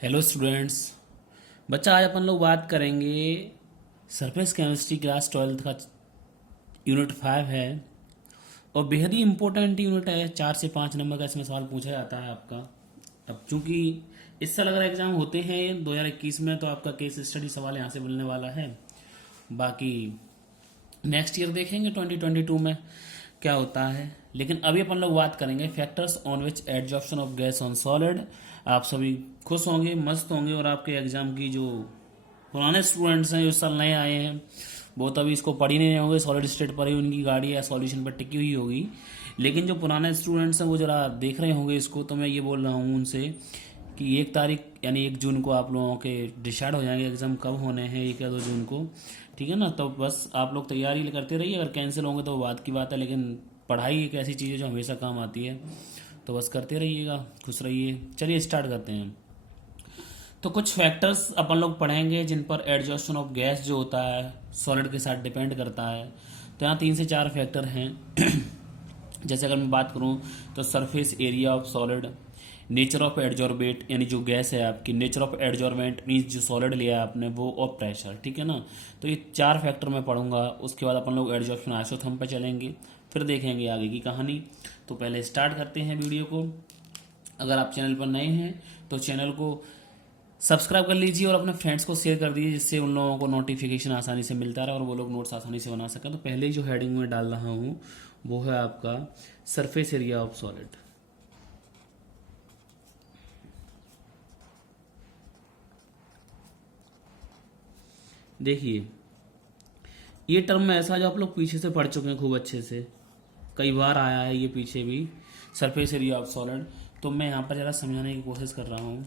Hello students. बच्चा आज अपन लोग बात करेंगे सरफेस केमिस्ट्री क्लास 12th का यूनिट 5 है और बेहद ही इम्पोर्टेंट यूनिट है। 4 से 5 नंबर का इसमें सवाल पूछा जाता है आपका। अब चूंकि इस साल अगर एग्जाम होते हैं 2021 में तो आपका केस स्टडी सवाल यहाँ से मिलने वाला है। बाकी नेक्स्ट ईयर देखेंगे 2022 में क्या होता है। लेकिन अभी अपन लोग बात करेंगे factors on which adsorption of gas on solid. आप सभी खुश होंगे, मस्त होंगे और आपके एग्जाम की जो पुराने स्टूडेंट्स हैं जो इस साल नए आए हैं वो तो अभी इसको पढ़ ही नहीं रहे होंगे, सॉलिड स्टेट पर ही उनकी गाड़ी या सॉल्यूशन पर टिकी हुई होगी। लेकिन जो पुराने स्टूडेंट्स हैं वो जरा देख रहे होंगे इसको, तो मैं ये बोल रहा हूँ उनसे कि 1 तारीख यानी 1 जून को आप लोगों के डिसाइड हो जाएंगे एग्ज़ाम कब होने हैं, 1 या 2 जून को। ठीक है ना, तो बस आप लोग तैयारी करते रहिए। अगर कैंसिल होंगे तो वो बात की बात है, लेकिन पढ़ाई एक ऐसी चीज़ है जो हमेशा काम आती है, तो बस करते रहिएगा, खुश रहिए। चलिए स्टार्ट करते हैं। तो कुछ फैक्टर्स अपन लोग पढ़ेंगे जिन पर एडजॉर्प्शन ऑफ गैस जो होता है सॉलिड के साथ डिपेंड करता है। तो यहाँ 3 से 4 फैक्टर हैं। जैसे अगर मैं बात करूँ तो surface area of solid, nature of adsorbate यानी जो गैस है आपकी, नेचर ऑफ एडजॉर्बेंट मीन्स जो सॉलिड लिया है आपने वो, और प्रेशर। ठीक है ना, तो ये 4 फैक्टर मैं पढ़ूंगा। उसके बाद अपन लोग एडजॉर्प्शन आइसोथर्म पे चलेंगे, फिर देखेंगे आगे की कहानी। तो पहले स्टार्ट करते हैं वीडियो को। अगर आप चैनल पर नए हैं तो चैनल को सब्सक्राइब कर लीजिए और अपने फ्रेंड्स को शेयर कर दीजिए, जिससे उन लोगों को नोटिफिकेशन आसानी से मिलता रहे और वो लोग नोट्स आसानी से बना सकें। तो पहले ही जो हेडिंग में डाल रहा हूँ वो है आपका सरफेस एरिया ऑफ सॉलिड। देखिए ये टर्म ऐसा जो आप लोग पीछे से पढ़ चुके हैं खूब अच्छे से, कई बार आया है ये पीछे भी, सरफेस एरिया ऑफ सॉलिड। तो मैं यहाँ पर ज़रा समझाने की कोशिश कर रहा हूँ।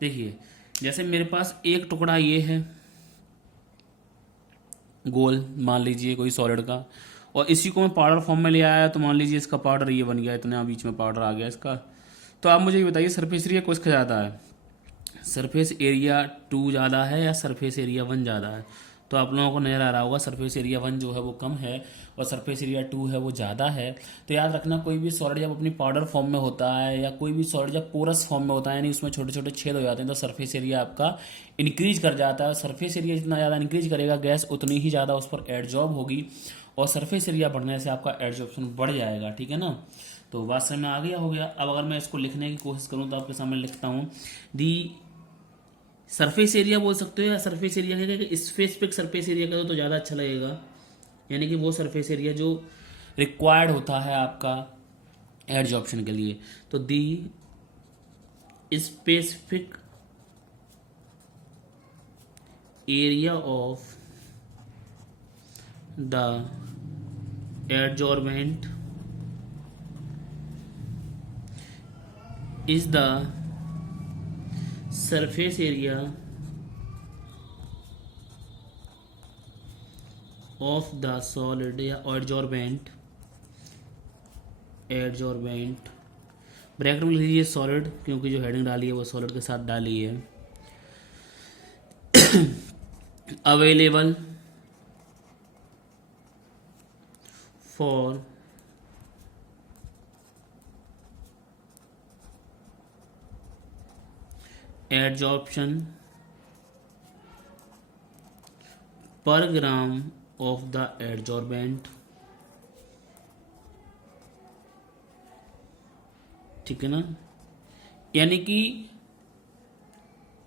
देखिए जैसे मेरे पास एक टुकड़ा ये है गोल, मान लीजिए कोई सॉलिड का, और इसी को मैं पाउडर फॉर्म में ले आया तो मान लीजिए इसका पाउडर ये बन गया, इतना बीच में पाउडर आ गया इसका। तो आप मुझे ये बताइए सरफेस एरिया किसका ज़्यादा है, सरफेस एरिया 2 ज़्यादा है या सरफेस एरिया 1 ज़्यादा है। तो आप लोगों को नज़र आ रहा होगा सरफेस एरिया 1 जो है वो कम है और सरफेस एरिया 2 है वो ज़्यादा है। तो याद रखना कोई भी सॉलिड जब अपनी पाउडर फॉर्म में होता है या कोई भी सॉलिड जब पोरस फॉर्म में होता है यानी उसमें छोटे छोटे छेद हो जाते हैं तो सरफेस एरिया आपका इंक्रीज कर जाता है। सरफेस एरिया जितना ज़्यादा इंक्रीज करेगा गैस उतनी ही ज़्यादा उस पर एडजॉर्ब होगी और सरफेस एरिया बढ़ने से आपका एडजॉर्प्शन बढ़ जाएगा। ठीक है ना, तो बात समझ में आ गया हो गया। अब अगर मैं इसको लिखने की कोशिश करूँ तो आपके सामने लिखता हूँ दी सरफेस एरिया बोल सकते हो या सरफेस एरिया है कि स्पेसिफिक सरफेस एरिया का तो ज़्यादा अच्छा लगेगा, यानी कि वो सरफेस एरिया जो रिक्वायर्ड होता है आपका एडजॉर्प्शन के लिए। तो the specific area of the adsorbent is the surface area of the solid या एडजॉर्बेंट ब्रैकेट में लिख लीजिए सॉलिड, क्योंकि जो हेडिंग डाली है वो सॉलिड के साथ डाली है। अवेलेबल फॉर एडजॉर्प्शन पर ग्राम ऑफ द एडजॉर्बेंट। ठीक है ना, यानी कि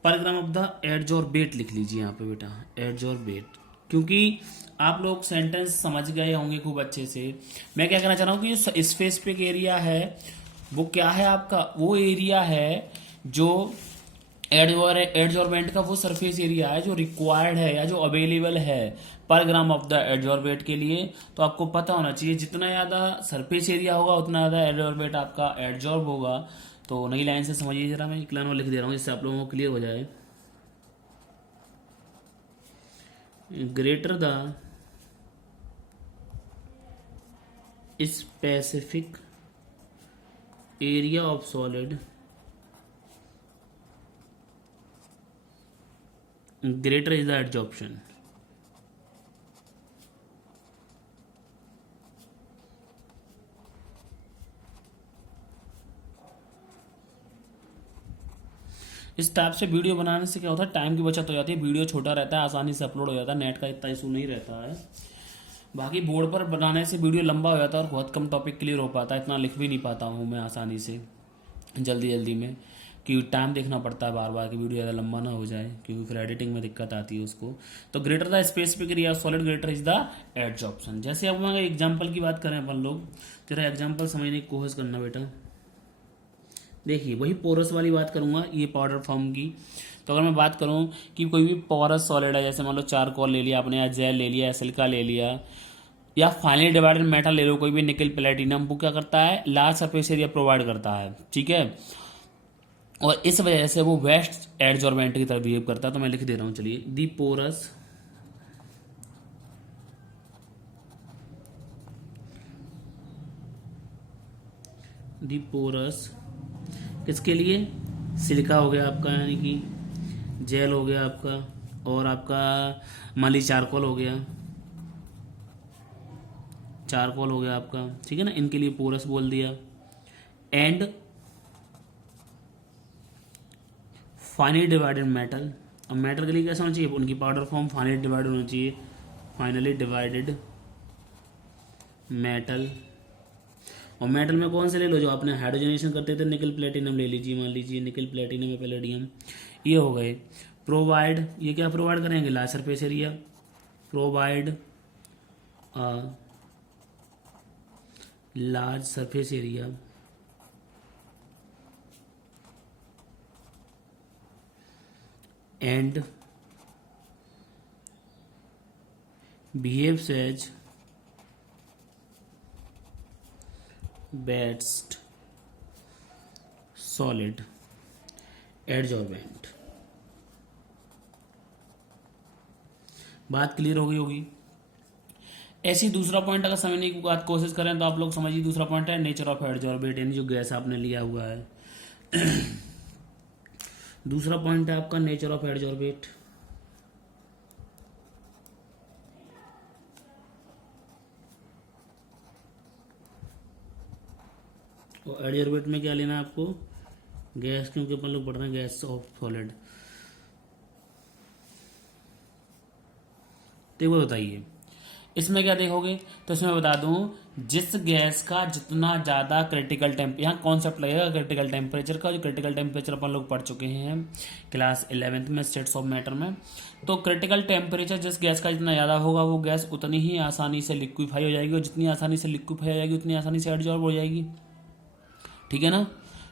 पर ग्राम ऑफ द एडजॉर्बेट लिख लीजिए यहाँ पे बेटा, एडजॉर्बेट, क्योंकि आप लोग सेंटेंस समझ गए होंगे खूब अच्छे से। मैं क्या कहना चाह रहा हूँ कि जो स्पेसिफिक एरिया है वो क्या है आपका, वो एरिया है जो एडजॉर्बेंट का वो सरफेस एरिया है जो रिक्वायर्ड है या जो अवेलेबल है पर ग्राम ऑफ द एडजॉर्बेट के लिए। तो आपको पता होना चाहिए जितना ज़्यादा सरफेस एरिया होगा उतना ज़्यादा एडजॉर्बेट आपका एडजॉर्ब होगा। तो नई लाइन से समझिए जरा, मैं एक लाइन और लिख दे रहा हूँ जिससे आप लोगों को क्लियर हो जाए। Greater the specific area of solid greater is the adsorption। इस टाइप से वीडियो बनाने से क्या होता है, टाइम की बचत हो जाती है, वीडियो छोटा रहता है, आसानी से अपलोड हो जाता है, नेट का इतना इशू नहीं रहता है। बाकी बोर्ड पर बनाने से वीडियो लंबा हो जाता है और बहुत कम टॉपिक क्लियर हो पाता है, इतना लिख भी नहीं पाता हूँ मैं आसानी से जल्दी जल्दी में, क्योंकि टाइम देखना पड़ता है बार बार कि वीडियो ज़्यादा लंबा ना हो जाए, क्योंकि फिर एडिटिंग में दिक्कत आती है उसको। तो greater the specific area solid greater is the edge option. जैसे अब मैं एग्जाम्पल की बात करें अपन लोग, तेरा एग्जाम्पल समझने की कोशिश करना बेटा। देखिए वही पोरस वाली बात करूंगा, ये पाउडर फॉर्म की। तो अगर मैं बात करूं कि कोई भी पोरस सॉलिड है, जैसे मान लो चारकोल ले लिया आपने, या जेल ले लिया, या सिलिका ले लिया, या फाइनली डिवाइडेड मेटल ले लो, कोई भी निकल प्लेटिनम, वो क्या करता है, लार्ज सरफेस एरिया प्रोवाइड करता है, ठीक है। और इस वजह से वो वेस्ट एडजॉर्बेंट की तरह बिहेव करता है। तो मैं लिख दे रहा हूं, चलिए, दी पोरस किसके लिए, सिलिका हो गया आपका, यानी कि जेल हो गया आपका, और आपका माली चारकोल हो गया, आपका, ठीक है ना, इनके लिए पोरस बोल दिया। एंड फाइनली डिवाइडेड मेटल, अब मेटल के लिए कैसा होना चाहिए, उनकी पाउडर फॉर्म फाइनली डिवाइडेड होना चाहिए, फाइनली डिवाइडेड मेटल। और मेटल में कौन से ले लो, जो आपने हाइड्रोजनेशन करते थे, निकल प्लेटिनम ले लीजिए, मान लीजिए निकल प्लेटिनम या पैलेडियम, ये हो गए। प्रोवाइड, ये क्या प्रोवाइड करेंगे, large surface area, provide large surface area and behaves as best solid adsorbent। बात क्लियर हो गई होगी। ऐसी दूसरा पॉइंट अगर समझने की बात कोशिश करें तो आप लोग समझिए, दूसरा पॉइंट है नेचर ऑफ एडजॉर्बेट, यानी जो गैस आपने लिया हुआ है। दूसरा पॉइंट है आपका नेचर ऑफ एडजॉर्बेट। और एडजॉर्बेट में क्या लेना है आपको, गैस, क्योंकि अपन लोग पढ़ रहे हैं गैस ऑफ सॉलिड। देखो बताइए इसमें क्या देखोगे, तो इसमें बता दूं, जिस गैस का जितना ज़्यादा क्रिटिकल यहाँ कॉन्सेप्ट लगेगा क्रिटिकल टेम्परेचर का, जो क्रिटिकल टेम्परेचर अपन लोग पढ़ चुके हैं क्लास 11th में स्टेट्स ऑफ मैटर में। तो क्रिटिकल टेम्परेचर जिस गैस का जितना ज़्यादा होगा, वो गैस उतनी ही आसानी से लिक्विफाई हो जाएगी, और जितनी आसानी से लिक्विफाई हो जाएगी उतनी आसानी से एडजॉर्ब हो जाएगी, ठीक है ना।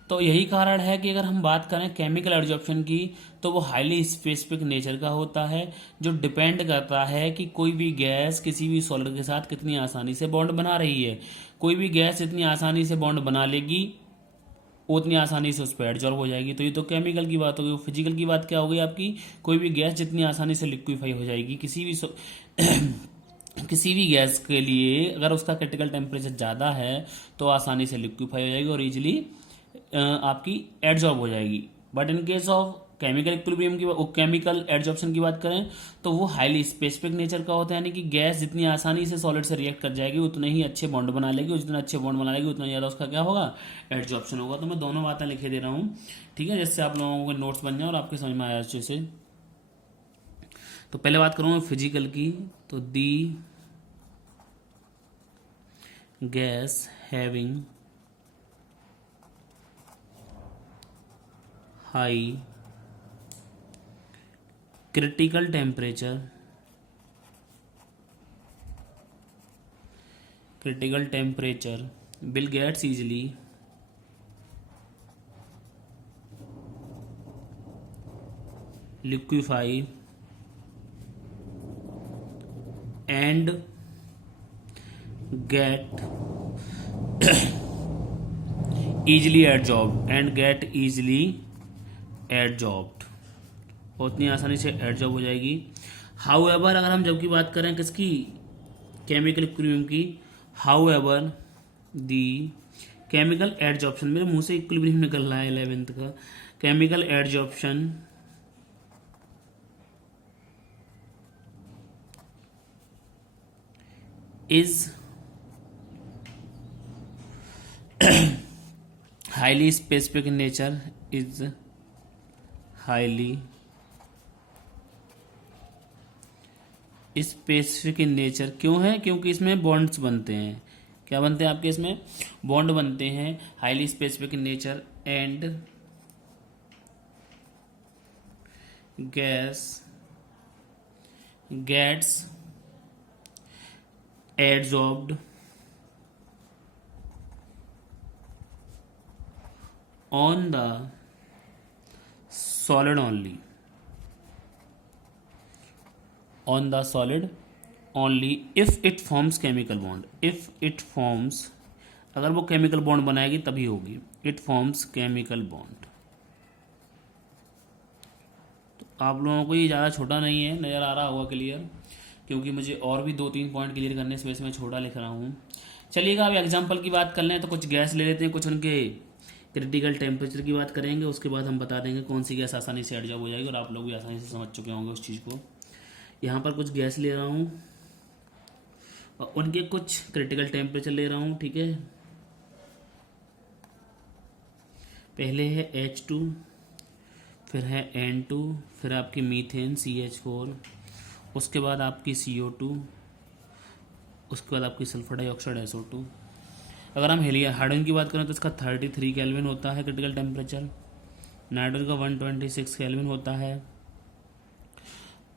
तो यही कारण है कि अगर हम बात करें केमिकल एडजॉर्प्शन की, तो वो हाईली स्पेसिफिक नेचर का होता है, जो डिपेंड करता है कि कोई भी गैस किसी भी सॉलिड के साथ कितनी आसानी से बॉन्ड बना रही है। कोई भी गैस जितनी आसानी से बॉन्ड बना लेगी, उतनी आसानी से उस पर एडजॉर्ब हो जाएगी। तो ये तो केमिकल की बात होगी। फिजिकल की बात क्या होगी आपकी, कोई भी गैस जितनी आसानी से लिक्विफाई हो जाएगी, किसी भी गैस के लिए अगर उसका क्रिटिकल टेम्परेचर ज़्यादा है तो आसानी से लिक्विफाई हो जाएगी और इजीली आपकी एडजॉर्ब हो जाएगी। But in case of chemical equilibrium की, केमिकल एडजॉर्प्शन की बात करें, तो वो हाईली स्पेसिफिक नेचर का होता है, यानी कि गैस जितनी आसानी से सॉलिड से रिएक्ट कर जाएगी उतने ही अच्छे बॉन्ड बना लेगी, और जितने अच्छे बॉन्ड बना लेगी उतना ज़्यादा उसका क्या होगा, एडजॉर्प्शन होगा। तो मैं दोनों बातें लिखे दे रहा हूँ, ठीक है, जिससे आप लोगों के नोट्स बन जाए और आपके समझ में आया अच्छे से। तो पहले बात करूँगा फिजिकल की, तो the gas having high critical temperature will gets easily liquefy and get easily adsorbed, उतनी आसानी से एडजॉर्ब हो जाएगी। हाउएवर अगर हम जब की बात करें किसकी, केमिकल इक्विलिब्रियम की, हाउएवर दी केमिकल एडजॉर्प्शन, मेरे मुंह से इक्विलिब्रियम निकल रहा है 11th का, chemical adsorption is highly specific nature, is highly specific in nature. क्यों है? क्योंकि इसमें बॉन्ड्स बनते हैं। क्या बनते हैं आपके इसमें? बॉन्ड बनते हैं। Highly specific in nature and gas gets adsorbed on the solid only on the solid only if it forms chemical bond if it forms अगर वो केमिकल बॉन्ड बनाएगी तभी होगी। It forms chemical bond. तो आप लोगों को ये ज़्यादा छोटा नहीं है, नज़र आ रहा होगा क्लियर, क्योंकि मुझे और भी 2-3 पॉइंट क्लियर करने इस वजह से मैं छोटा लिख रहा हूँ। चलिएगा अब एग्जाम्पल की बात कर लें तो कुछ गैस ले लेते हैं, कुछ उनके क्रिटिकल टेम्परेचर की बात करेंगे, उसके बाद हम बता देंगे कौन सी गैस आसानी से एडजॉर्ब हो जाएगी और आप लोग भी आसानी से समझ चुके होंगे उस चीज़ को। यहाँ पर कुछ गैस ले रहा हूँ और उनके कुछ क्रिटिकल टेम्परेचर ले रहा हूँ, ठीक है। पहले है H2, फिर है N2, फिर आपकी मीथेन CH4, उसके बाद आपकी CO2, उसके बाद आपकी सल्फर डाइऑक्साइड SO2। अगर हम हाइड्रोजन की बात करें तो इसका 33 केल्विन होता है क्रिटिकल टेम्परेचर, नाइट्रोजन का 126 केल्विन होता है,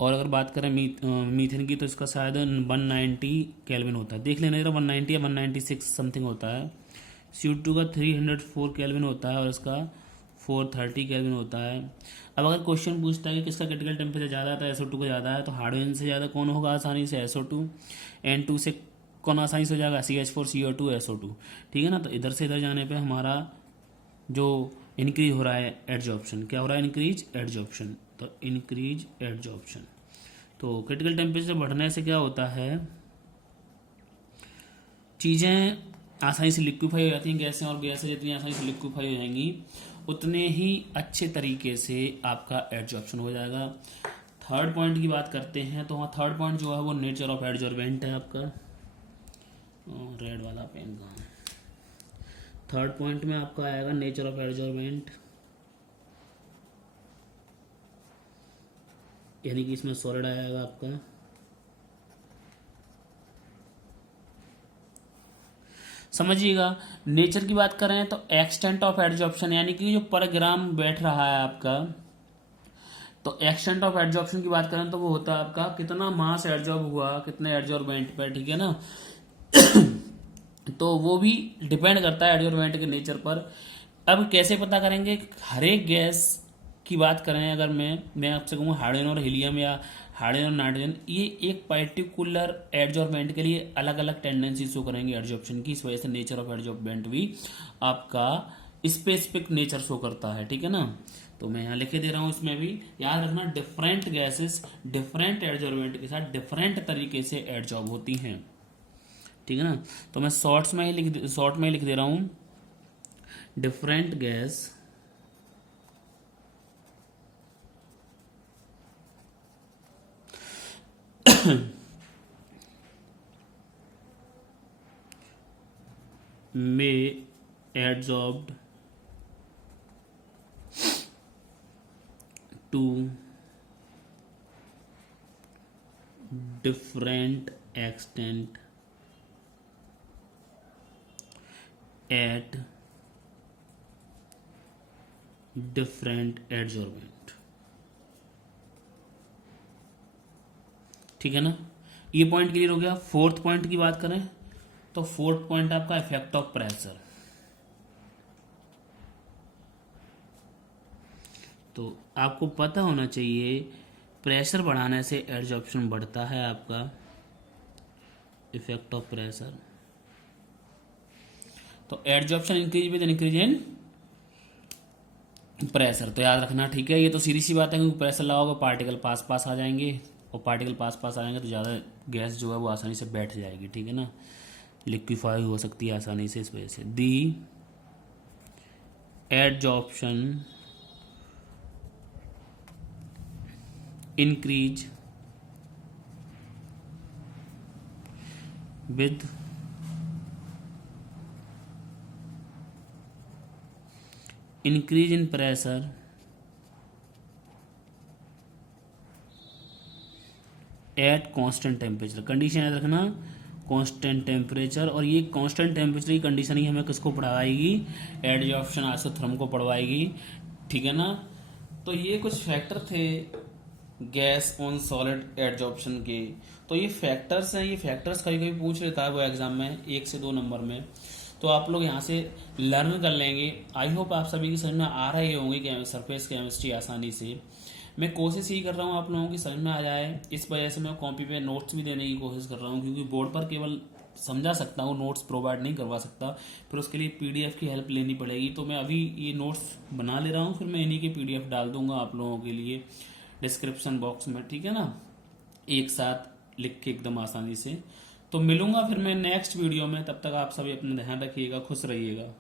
और अगर बात करें मीथेन की तो इसका शायद 190 केल्विन होता है। देख लेना जरा, 190 या 196 समथिंग होता है। CO2 का 304 केल्विन होता है और इसका 430 केल्विन होता है। अब अगर क्वेश्चन पूछता है कि किसका क्रिटिकल टेम्परेचर ज़्यादा आता है, SO2 का ज़्यादा है, तो हाइड्रोजन से ज़्यादा कौन होगा आसानी से? SO2। N2 से कौन आसानी से हो जाएगा? CH4, CO2, SO2, ठीक है ना। तो इधर से इधर जाने पे हमारा जो इंक्रीज हो रहा है एडजॉर्प्शन, क्या हो रहा है? Increase adsorption. तो इंक्रीज एडजॉर्प्शन। तो क्रिटिकल टेम्परेचर बढ़ने से क्या होता है, चीज़ें आसानी से लिक्विफाई हो जाती हैं, गैसें, और गैसें जितनी आसानी से लिक्विफाई हो जाएंगी उतने ही अच्छे तरीके से आपका एडजॉर्प्शन हो जाएगा। थर्ड पॉइंट की बात करते हैं तो वहाँ थर्ड पॉइंट जो है वो नेचर ऑफ एडजॉर्बेंट है आपका। रेड वाला पेन कहाँ है? थर्ड पॉइंट में आपका आएगा नेचर ऑफ एडजॉर्बेंट, यानी कि इसमें सॉलिड आएगा आपका। समझिएगा, नेचर की बात करें तो एक्सटेंट ऑफ एडजॉर्प्शन, यानी कि जो पर ग्राम बैठ रहा है आपका, तो एक्सटेंट ऑफ एडजॉर्प्शन की बात करें तो वो होता है आपका कितना मास एडजॉर्ब हुआ कितने एडजॉर्बेंट पर, ठीक है ना। तो वो भी डिपेंड करता है एडजॉर्बेंट के नेचर पर। अब कैसे पता करेंगे? हर एक गैस की बात करें अगर मैं आपसे कहूँ हाइड्रोजन और हीलियम या हाइड्रोजन और नाइट्रोजन, ये एक पर्टिकुलर एडजॉर्बेंट के लिए अलग अलग टेंडेंसी शो करेंगे एडजॉर्प्शन की। इस वजह से नेचर ऑफ एडजॉर्बेंट भी आपका स्पेसिफिक नेचर शो करता है, ठीक है ना। तो मैं यहाँ लिखे दे रहा हूँ, इसमें भी याद रखना डिफरेंट गैसेस डिफरेंट एडजॉर्बेंट के साथ डिफरेंट तरीके से एडजॉर्ब होती हैं, ठीक है ना। तो मैं शॉर्ट में ही लिख दे रहा हूँ, different gas may adsorbed to different extent at different adsorbent, ठीक है ना। ये पॉइंट क्लियर हो गया। फोर्थ पॉइंट की बात करें तो फोर्थ पॉइंट आपका इफेक्ट ऑफ प्रेशर। तो आपको पता होना चाहिए प्रेशर बढ़ाने से एडजॉर्प्शन बढ़ता है आपका, इफेक्ट ऑफ प्रेशर। तो adsorption increase with increase in pressure, तो याद रखना, ठीक है। ये तो सीधी सी बात है, क्योंकि प्रेशर लगाओगे पार्टिकल पास पास आ जाएंगे, और पार्टिकल पास पास आ जाएंगे तो ज़्यादा गैस जो है वो आसानी से बैठ जाएगी, ठीक है ना, लिक्विफाई हो सकती है आसानी से। इस वजह से the adsorption increase with increase in pressure at constant temperature, condition याद रखना कांस्टेंट टेम्परेचर, और ये कांस्टेंट टेम्परेचर की कंडीशन ही हमें किसको पढ़ाएगी, एडजॉर्प्शन आइसोथर्म को पढ़वाएगी, ठीक है ना। तो ये कुछ फैक्टर थे गैस ऑन सॉलिड एडजॉर्प्शन के। तो ये फैक्टर्स हैं, ये फैक्टर्स कभी कभी पूछ लेता है वो एग्जाम में 1 से 2 नंबर में, तो आप लोग यहाँ से लर्न कर लेंगे। आई होप आप सभी की समझ में आ रहे होंगे कि सरफेस केमिस्ट्री आसानी से। मैं कोशिश ही कर रहा हूँ आप लोगों की समझ में आ जाए, इस वजह से मैं कॉपी पे नोट्स भी देने की कोशिश कर रहा हूँ, क्योंकि बोर्ड पर केवल समझा सकता हूँ, नोट्स प्रोवाइड नहीं करवा सकता, फिर उसके लिए पीडीएफ की हेल्प लेनी पड़ेगी। तो मैं अभी ये नोट्स बना ले रहा हूँ, फिर मैं इन्हीं के पीडीएफ डाल दूंगा आप लोगों के लिए डिस्क्रिप्शन बॉक्स में, ठीक है ना, एक साथ लिख के एकदम आसानी से। तो मिलूंगा फिर मैं नेक्स्ट वीडियो में, तब तक आप सभी अपना ध्यान रखिएगा, खुश रहिएगा।